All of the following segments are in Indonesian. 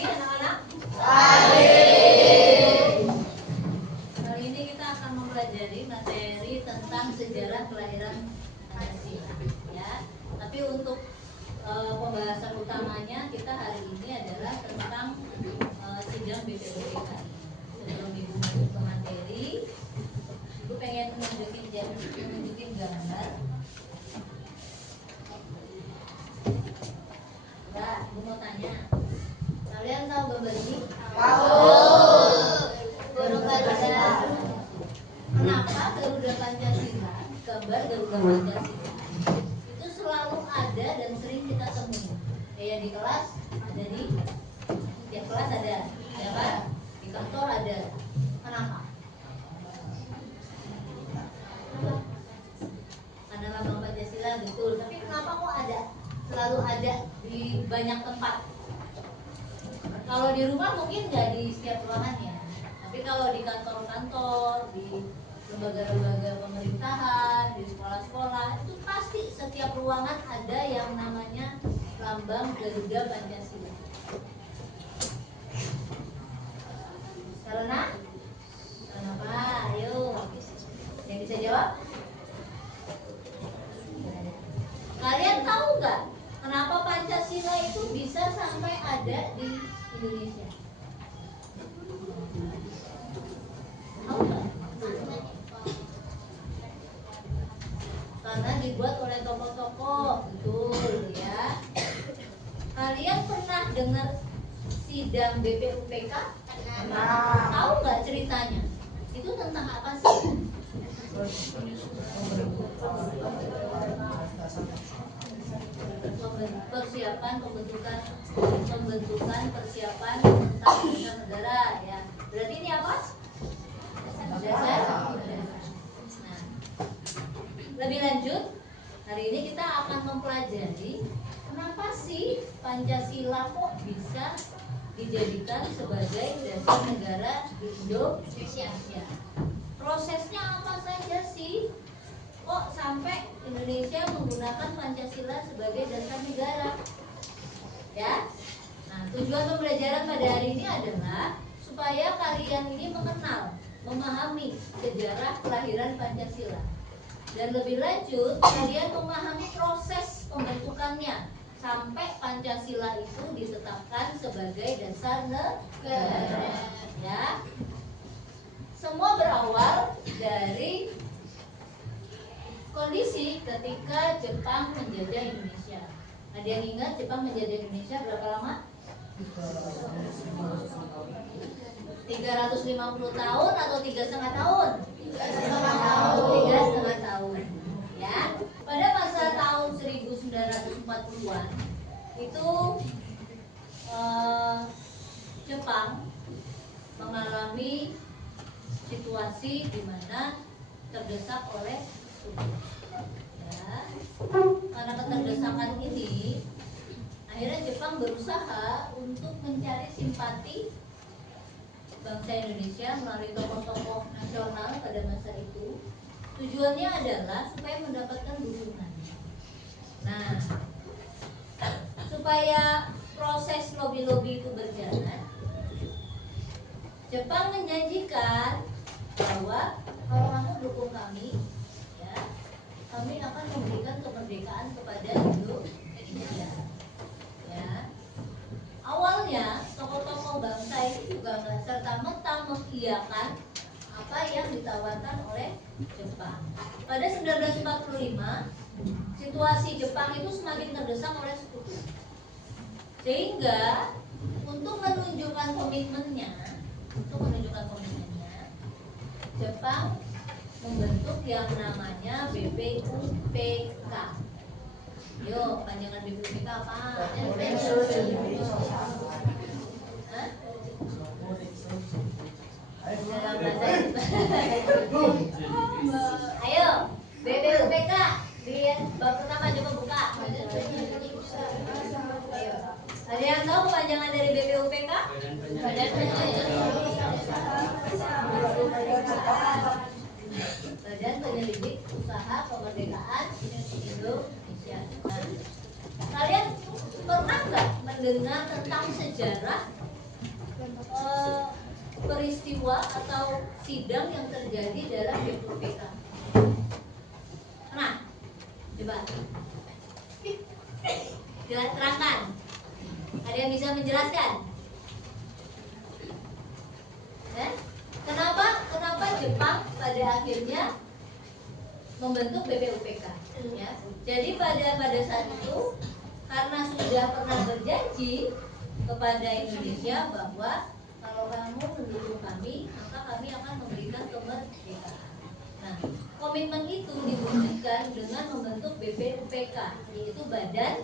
ini anak-anak? Kali ini kita akan mempelajari materi tentang sejarah kelahiran Pancasila, ya. Tapi untuk pembahasan utamanya kita hari ini adalah tentang sidang BPUPK. Sebelum Ibu masuk ke materi, Ibu pengen nunjukin gambar. Enggak, Ibu mau tanya. Kalian tahu gambar ini? Tahu. Garuda. Kenapa Garuda Pancasila, gambar Garuda Pancasila itu selalu ada dan sering kita temui? Kayak di kelas ada, di tiap kelas ada, ya kan? Di kantor ada. Kenapa? Karena lambang Pancasila, betul. Tapi kenapa kok ada? Selalu ada di banyak tempat. Kalau di rumah mungkin nggak di setiap ruangan ya. Tapi kalau di kantor-kantor, di lembaga-lembaga pemerintahan, di sekolah-sekolah, itu pasti setiap ruangan ada yang namanya lambang Garuda Pancasila. Karena kenapa? Ayo, yang bisa jawab? Kalian tahu nggak kenapa Pancasila itu bisa sampai ada di Indonesia? Tahu nggak? Karena dibuat oleh tokoh-tokoh, betul ya. Kalian pernah dengar sidang BPUPK? Tahu nggak ceritanya? Itu tentang apa sih? Pembentukan persiapan tentang dasar negara, ya. Berarti ini apa? Dasar. Nah, lebih lanjut, hari ini kita akan mempelajari kenapa sih Pancasila kok bisa dijadikan sebagai dasar negara di Indonesia. Prosesnya apa saja sih? Kok sampai Indonesia menggunakan Pancasila sebagai dasar negara? Ya. Nah, tujuan pembelajaran pada hari ini adalah supaya kalian ini mengenal, memahami sejarah kelahiran Pancasila. Dan lebih lanjut, kalian memahami proses pembentukannya sampai Pancasila itu ditetapkan sebagai dasar negara. Ya. Semua berawal dari kondisi ketika Jepang menjajah Indonesia. Ada yang ingat Jepang menjajah Indonesia berapa lama? 350 tahun atau 3,5 tahun? 3,5 tahun. Ya. Pada masa tahun 1940-an itu Jepang mengalami situasi di mana terdesak oleh ya. Karena keterdesakan ini, akhirnya Jepang berusaha untuk mencari simpati bangsa Indonesia melalui tokoh-tokoh nasional pada masa itu. Tujuannya adalah supaya mendapatkan dukungan. Nah, supaya proses lobby-lobby itu berjalan, Jepang menjanjikan bahwa kalau kamu dukung kami, ya, kami akan memberikan kemerdekaan kepada Indonesia. Ya. Awalnya tokoh-tokoh bangsa ini juga nggak serta-merta mengiyakan apa yang ditawarkan oleh Jepang. Pada 1945, situasi Jepang itu semakin terdesak oleh sekutu. Sehingga untuk menunjukkan komitmennya, Jepang membentuk yang namanya BPUPK. Yo, panjangan BPUPK apa? Ayo, BPUPK di bab pertama coba buka. Ayo. Ada yang tahu kepanjangan dari BPUPK? Badan Penyelidik Usaha Kemerdekaan Indonesia. Nah, kalian pernah nggak mendengar tentang sejarah peristiwa atau sidang yang terjadi dalam BPUPK. Nah, coba terangkan. Ada yang bisa menjelaskan? Kenapa Jepang pada akhirnya membentuk BPUPK? Ya. Jadi pada saat itu karena sudah pernah berjanji kepada Indonesia bahwa kalau kamu mendukung kami, maka kami akan memberikan kemerdekaan. Nah, komitmen itu diwujudkan dengan membentuk BPUPK, yaitu Badan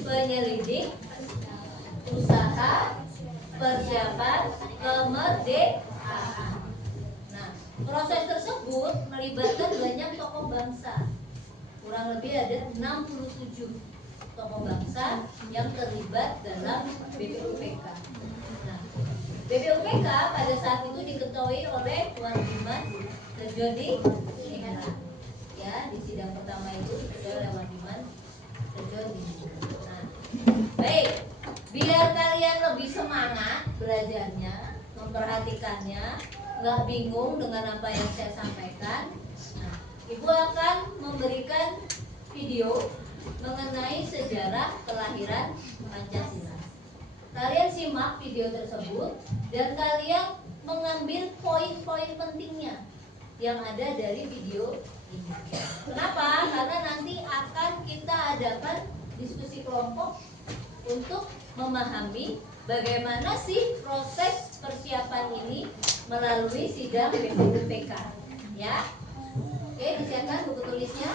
Penyelidik Usaha Persiapan Kemerdekaan. Nah, proses tersebut melibatkan banyak tokoh bangsa. Kurang lebih ada 67 tokoh bangsa yang terlibat dalam BPUPK. Nah, BPUPK pada saat itu diketuai oleh Tuan Diman Sejodi Ningrat. Ya, di sidang pertama itu diketuai oleh Tuan Diman Sejodi. Nah, baik, biar kalian lebih semangat belajarnya, memperhatikannya, nggak bingung dengan apa yang saya sampaikan. Nah, Ibu akan memberikan video mengenai sejarah kelahiran Pancasila. Kalian simak video tersebut dan kalian mengambil poin-poin pentingnya yang ada dari video ini. Kenapa? Karena nanti akan kita adakan diskusi kelompok untuk memahami bagaimana sih proses persiapan ini melalui sidang BPUPK. Ya, oke, disiapkan buku tulisnya.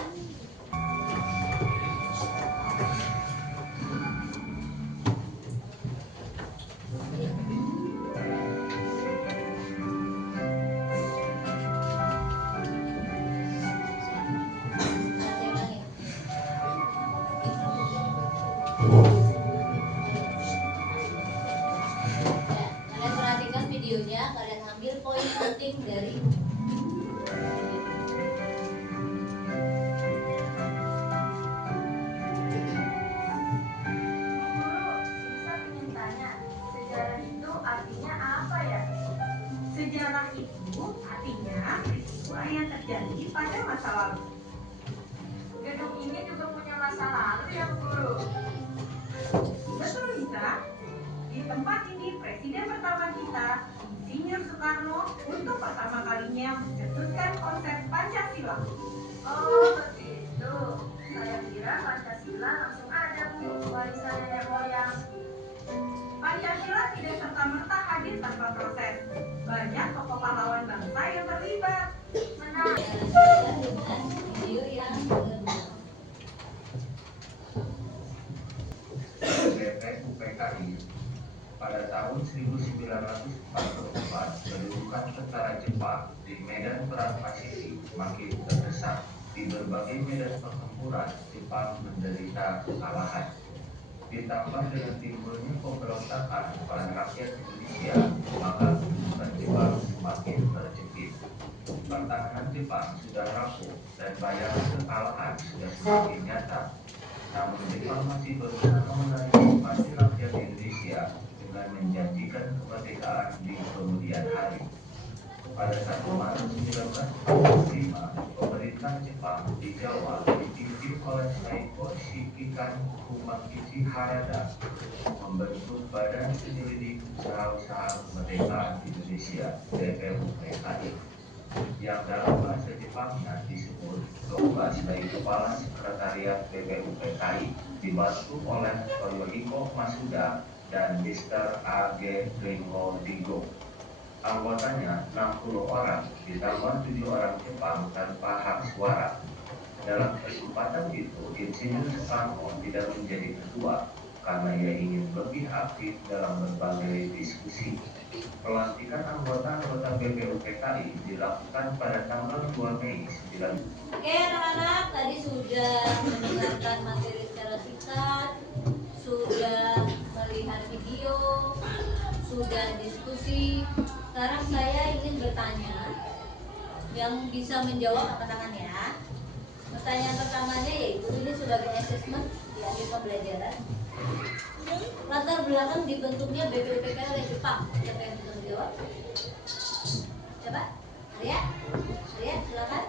Videonya, kalian ambil poin penting dari sejarah itu artinya apa ya? Sejarah itu artinya peristiwa yang terjadi pada masa lalu. Gedung ini juga punya masa lalu ya, Guru? Betul, Lisa. Di tempat ini presiden pertama kita, Insinyur Soekarno, untuk pertama kalinya mencetuskan konsep Pancasila. Oh, begitu. Saya kira Pancasila langsung ada, Bu, warisan nenek moyang. Pancasila tidak serta-merta hadir tanpa proses. Banyak tokoh pahlawan bangsa yang terlibat. dengan video yang BPUPKI pada tahun 1944 kedudukan tentara Jepang di medan perang Pasifik makin terdesak. Di berbagai medan pertempuran, Jepang menderita kekalahan. Ditambah dengan timbulnya pemberontakan oleh rakyat Indonesia, maka kedudukan Jepang semakin terjepit. Pertahanan Jepang sudah rapuh dan bayangan kekalahan sudah semakin nyata. Namun Jepang masih berusaha menarik simpati rakyat Indonesia dengan menjanjikan kemerdekaan di kemudian hari. Pada 1 Maret 1945, pemerintah Jepang di Jawa dipimpin oleh Saiko Shikikan Kumakichi Harada membentuk Badan Penyelidik Usaha-Usaha Kemerdekaan Indonesia (BPUPKI), yang dalam bahasa Jepangnya disebut Doba sebagai Kepala Sekretariat BPUPKI, dibantu oleh Toyohiko Masuda dan Mr. A.G. Ringo Digo. Anggotanya 60 orang, ditambah 7 orang Jepang tanpa hak suara. Dalam kesempatan itu, Insinyur Soekarno tidak menjadi ketua karena ia ingin lebih aktif dalam berbagai diskusi. Pelantikan anggota-anggota BPUPKI dilakukan pada tanggal 2 Mei 19. Oke anak-anak, tadi sudah mendengarkan materi secara singkat, sudah melihat video, sudah diskusi. Sekarang saya ingin bertanya, yang bisa menjawab angkat tangan ya. Pertanyaan pertamanya yaitu ini sebagai assessment di akhir pembelajaran. latar belakang dibentuknya BPUPK oleh Jepang? Siapa yang bisa menjawab? Coba, Arya, silakan.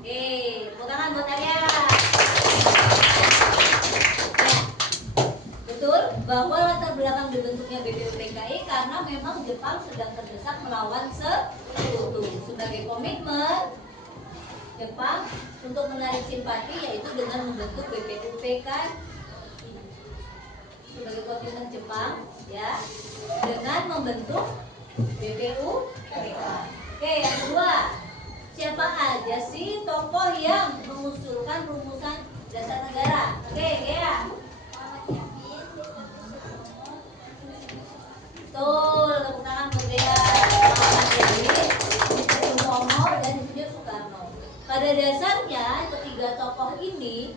Tepuk tangan buat Arya. Ya, betul bahwa latar belakang dibentuknya BPUPKI karena memang Jepang sedang terdesak melawan sekutu. Sebagai komitmen Jepang untuk menarik simpati yaitu dengan membentuk BPUPKI. Sebagai komitmen Jepang ya dengan membentuk BPUPK. Oke, yang kedua, siapa aja sih tokoh yang mengusulkan rumusan dasar negara? Oke, Gea. Betul, tepuk tangan buat Gea. Muhammad Yamin, Mr. Sumomo, dan Insinyur Soekarno. Pada dasarnya ketiga tokoh ini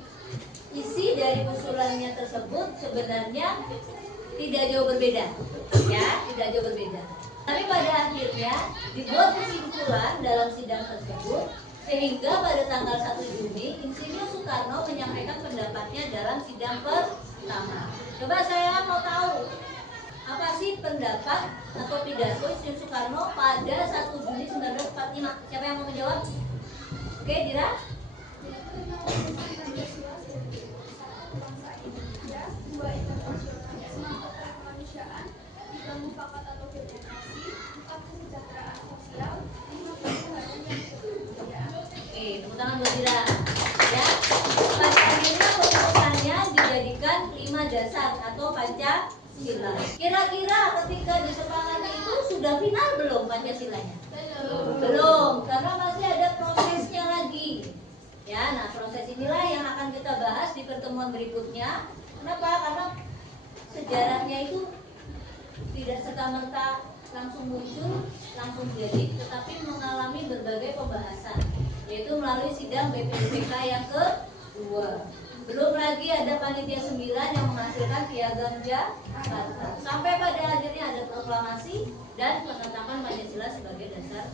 isi dari usulannya tersebut sebenarnya tidak jauh berbeda, ya, tidak jauh berbeda. Tapi pada akhirnya dibuat kesimpulan dalam sidang tersebut sehingga pada tanggal 1 Juni Insinyur Soekarno menyampaikan pendapatnya dalam sidang pertama. Coba saya mau tahu apa sih pendapat atau pidato Insinyur Soekarno pada 1 Juni 1945? Siapa yang mau menjawab? Oke, Dira. Tepuk tangan buat Dira. Ya, pada akhirnya keputusannya dijadikan 5 dasar atau Pancasila. Kira-kira ketika disepakati itu sudah final belum Pancasilanya? Belum, karena masih ada prosesnya lagi. Ya, nah proses inilah yang akan kita bahas di pertemuan berikutnya. Kenapa? Karena sejarahnya itu tidak serta-merta langsung muncul, langsung jadi, tetapi mengalami berbagai pembahasan, yaitu melalui sidang BPUPK yang kedua. Belum lagi ada panitia 9 yang menghasilkan piagam Jakarta. Sampai pada akhirnya ada proklamasi dan penetapan Pancasila sebagai dasar.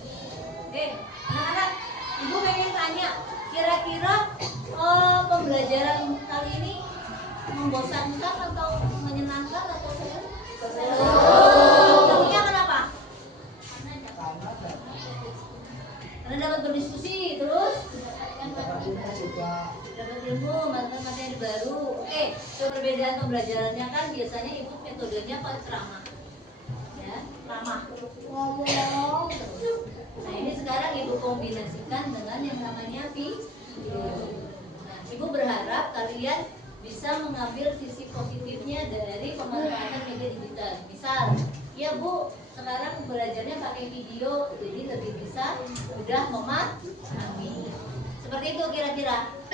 Oke, anak-anak, Ibu pengen tanya, kira-kira pembelajaran kali ini membosankan atau menyenangkan atau seru? Serunya kenapa? Karena dapat berdiskusi, terus dapat ilmu, materi baru. Oke, perbedaan pembelajarannya kan biasanya ibu metodenya pakai ceramah, ya, ramah, ngomong terus. Nah ini sekarang ibu kombinasikan dengan yang namanya video. Nah, ibu berharap kalian bisa mengambil sisi positifnya dari pemanfaatan media digital. Misal, ya Bu, sekarang belajarnya pakai video, jadi lebih bisa mudah memahami. Seperti itu kira-kira.